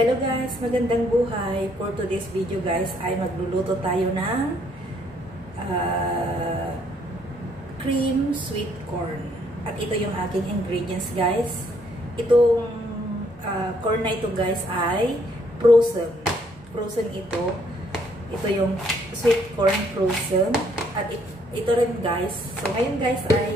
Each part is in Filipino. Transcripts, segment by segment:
Hello guys, magandang buhay. For today's video guys ay magluluto tayo ng cream sweet corn. At ito yung aking ingredients guys. Itong corn na ito guys ay frozen. Frozen ito. Ito yung sweet corn frozen. At ito rin guys. So ngayon guys ay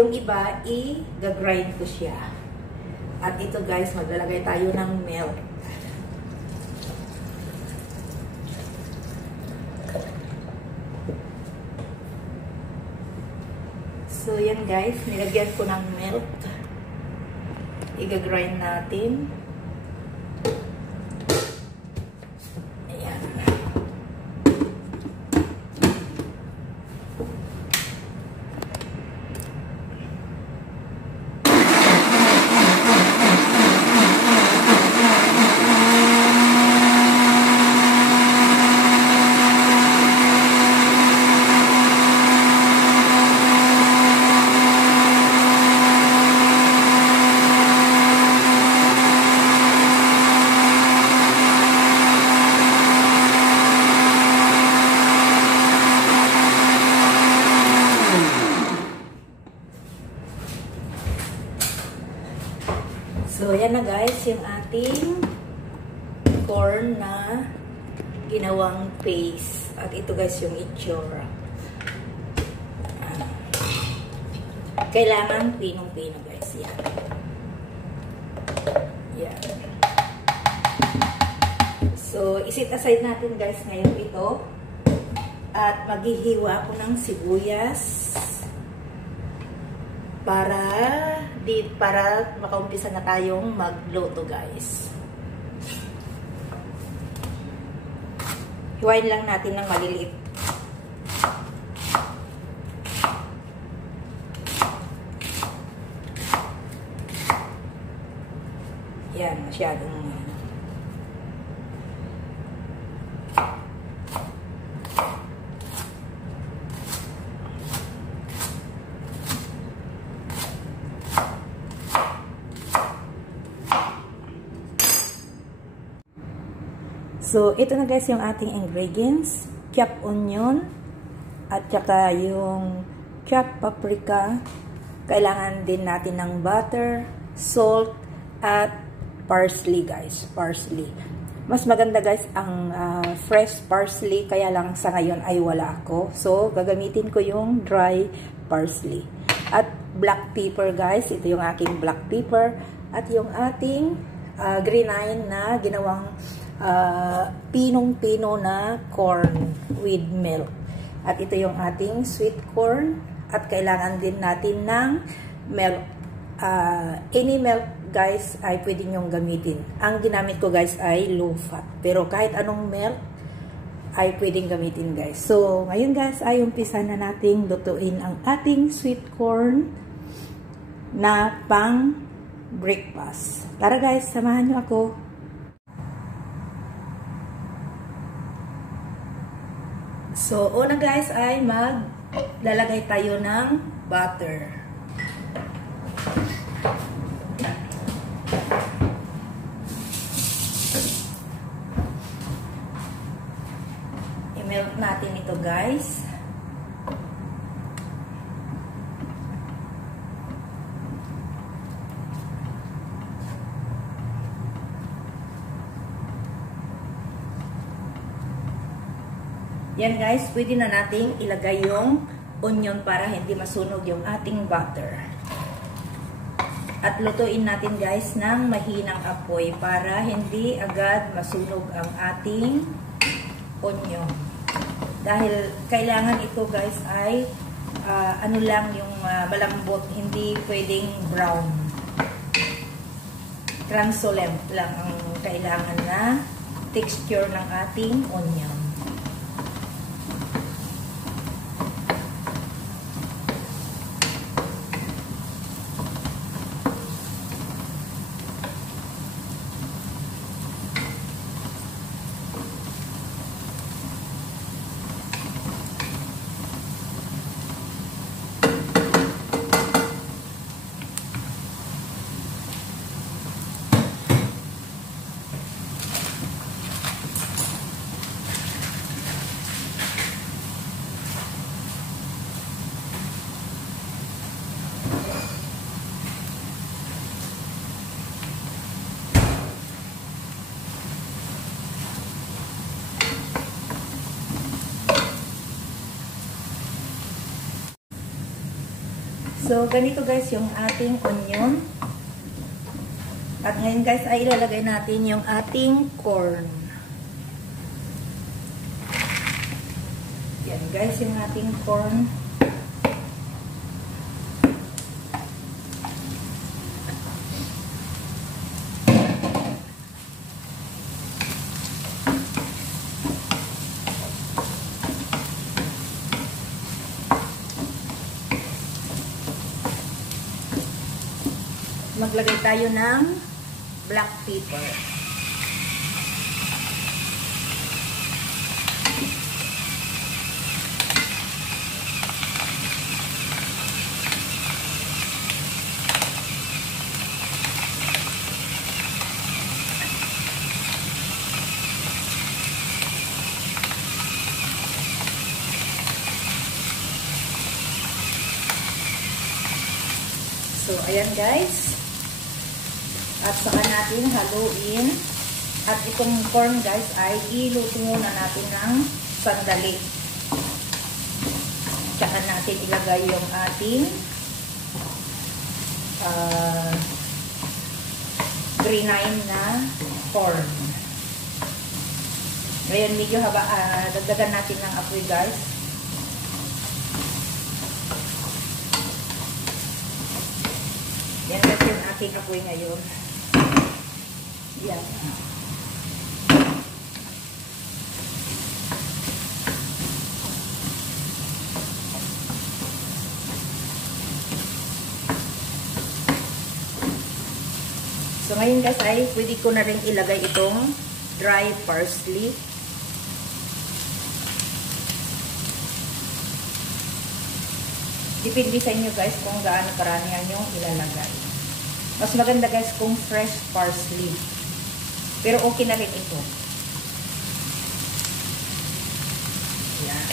yung iba i-grind ko siya. At ito guys, maglalagay tayo ng milk. So yan guys, nilagyan ko ng milk. I-grind natin. Ayan. So, yan na guys, yung ating corn na ginawang paste. At ito guys, yung itsura. Kailangan pinong-pino guys. Yan. Yan. So, isit aside natin guys ngayon ito. At maghihiwa ko ng sibuyas. Para makaumpisa na tayong magluto guys. Hiwain lang natin ng maliliit. Yan, masyadong So, ito na guys yung ating ingredients. Chopped onion at saka yung chopped paprika. Kailangan din natin ng butter, salt, at parsley guys. Parsley. Mas maganda guys ang fresh parsley. Kaya lang sa ngayon ay wala ako. So, gagamitin ko yung dry parsley. At black pepper guys. Ito yung aking black pepper. At yung ating grenine na ginawang pinong-pino na corn with milk. At ito yung ating sweet corn. At kailangan din natin ng milk. Any milk guys ay pwede nyong gamitin. Ang ginamit ko guys ay low fat. Pero kahit anong milk ay pwedeng gamitin guys. So ngayon guys ay umpisa na nating lutuin ang ating sweet corn na pang breakfast. Tara guys, samahan nyo ako. So, una guys ay maglalagay tayo ng butter. I-melt natin ito guys. Yan guys, pwede na nating ilagay yung onion para hindi masunog yung ating butter. At lutuin natin guys ng mahinang apoy para hindi agad masunog ang ating onion. Dahil kailangan ito guys ay ano lang yung malambot, hindi pwedeng brown. Translucent lang ang kailangan na texture ng ating onion. So, ganito guys yung ating onion. At ngayon guys ay ilalagay natin yung ating corn. Yan guys yung ating corn. Maglagay tayo ng black pepper. So, ayan guys. At saka natin haluin. At itong corn guys ay iluto muna natin ng sandali. Tsaka natin ilagay yung ating green-ine na corn. Ngayon medyo dagdagan natin ng apoy guys. Yan guys yung ating apoy ngayon. Yan. So ngayon guys ay pwede ko na rin ilagay itong dry parsley. Depende sa inyo guys kung gaano karamihan yung ilalagay. Mas maganda guys kung fresh parsley. Pero okay na rin ito. Yan.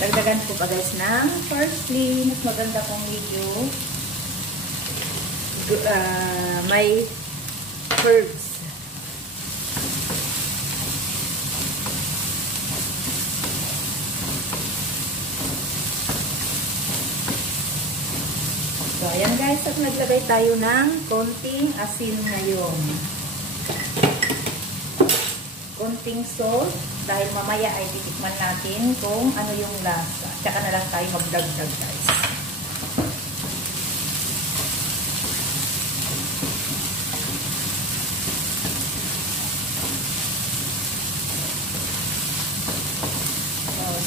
Dagdagan ko pa guys ng parsley. Mas maganda kung medyo may herbs. So, ayan guys, at naglagay tayo ng konting asin ngayon. Konting salt, dahil mamaya ay titikman natin kung ano yung lasa. Tsaka na lang tayo magdagdag guys.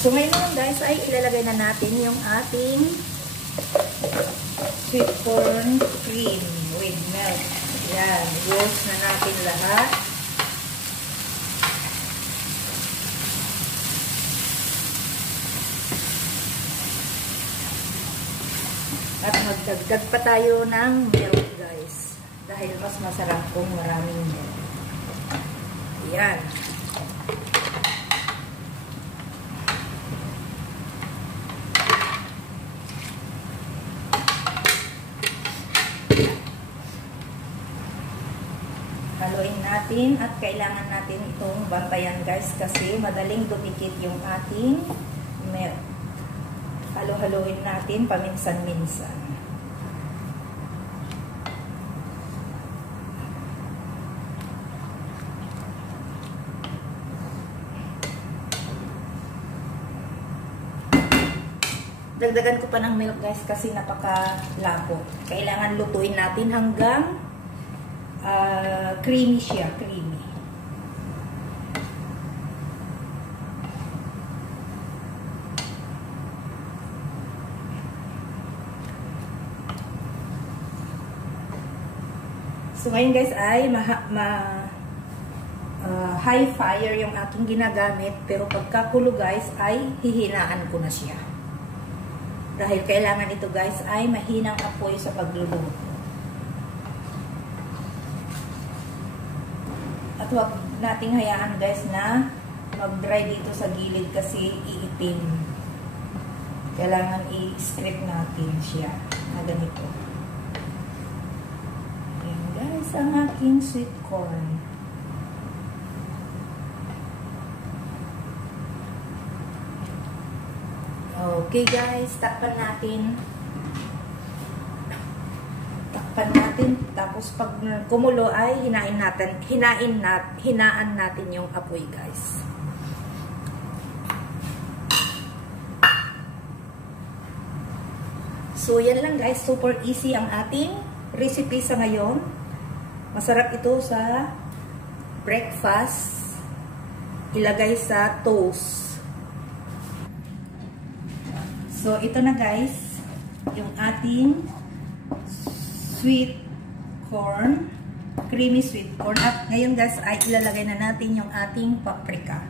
So, ngayon naman guys, ay ilalagay na natin yung ating sweet corn cream with milk. Yan, roast na natin lahat. At magdagdag pa tayo ng milk guys. Dahil mas masarap kung maraming milk. Yan. Haluin natin at kailangan natin itong bantayan guys kasi madaling dumikit yung ating milk. Halo-haluin natin paminsan-minsan. Dagdagan ko pa ng milk guys kasi napakalapot. Kailangan lutuin natin hanggang creamy siya, creamy. So ngayon guys ay high fire yung aking ginagamit, pero pagkakulo guys ay hihinaan ko na siya. Dahil kailangan ito guys ay mahinang apoy sa pagluluto. At huwag nating hayaan guys na mag-dry dito sa gilid kasi iitim. Kailangan i-strip natin siya na ganito. Ayan guys. ang aking sweet corn. Okay guys, takpan natin. Tapos pag kumulo ay hinaan natin yung apoy guys. So yan lang guys, super easy ang ating recipe sa ngayon. Masarap ito sa breakfast, ilagay sa toast. So ito na guys, yung ating sweet corn, creamy sweet corn. At ngayon guys ay ilalagay na natin yung ating paprika.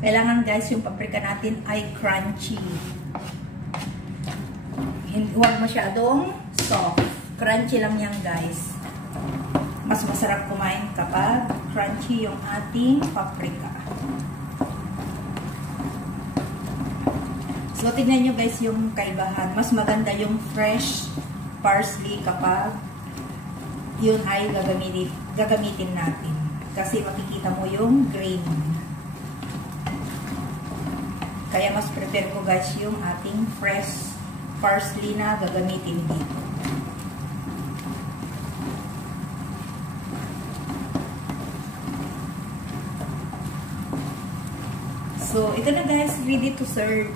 Kailangan guys yung paprika natin ay crunchy. Huwag masyadong soft. Crunchy lang yan guys. Mas masarap kumain kapag crunchy yung ating paprika. So tignan nyo guys yung kaibahan. Mas maganda yung fresh parsley kapag yun ay gagamitin natin. Kasi makikita mo yung green. Kaya mas prepare ko guys yung ating fresh parsley na gagamitin dito. So ito na guys, ready to serve.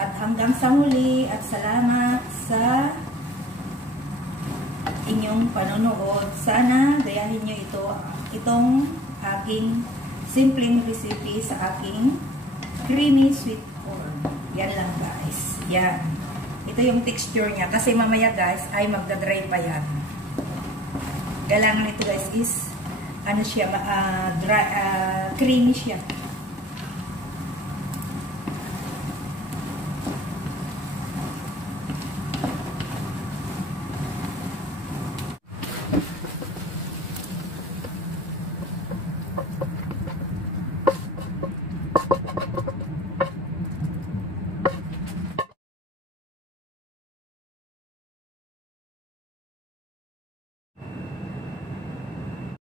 At hanggang sa muli at salamat sa inyong panonood. Sana gayahin nyo itong aking simpleng recipe sa aking creamy sweet corn. Yan lang guys. Yan. Ito yung texture niya. Kasi mamaya guys ay magdadry pa yan. Kailangan ito guys is ano siya, creamy siya.